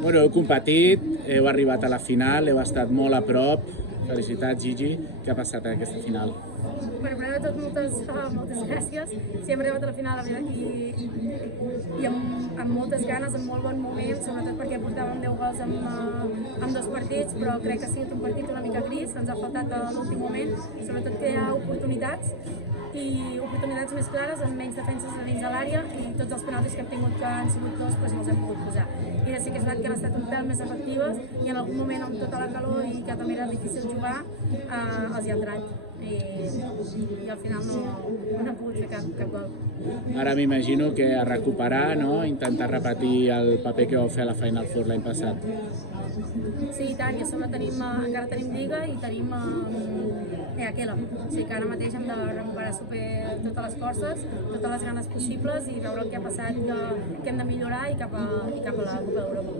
Bueno, heu competit, heu arribat a la final, heu estat molt a prop. Felicitats, Gigi. Què ha passat en aquesta final? Bueno, primer de tot, moltes gràcies. Sí, hem arribat a la final i amb moltes ganes, amb molt bon moment, sobretot perquè portàvem 10 gols amb 2 partits, però crec que ha sigut un partit una mica gris, ens ha faltat a l'últim moment, sobretot que hi ha oportunitats més clares, amb menys defenses a dins de l'àrea, i tots els penaltis que hem tingut, que han sigut dos, doncs no els hem pogut posar. I sí que és veritat que han estat un pèl més efectives i en algun moment, amb tota la calor i que també era difícil jugar, els hi ha entrat. I al final no hem pogut fer cap gol. Ara m'imagino que a recuperar, no? Intentar repetir el paper que vau fer a la Final Four l'any passat. Sí, i tant, i a sobre encara tenim Lliga i tenim Aquela. O sigui que ara mateix hem de recuperar totes les forces, totes les ganes possibles i veure el que ha passat, que hem de millorar i cap a la Copa d'Europa.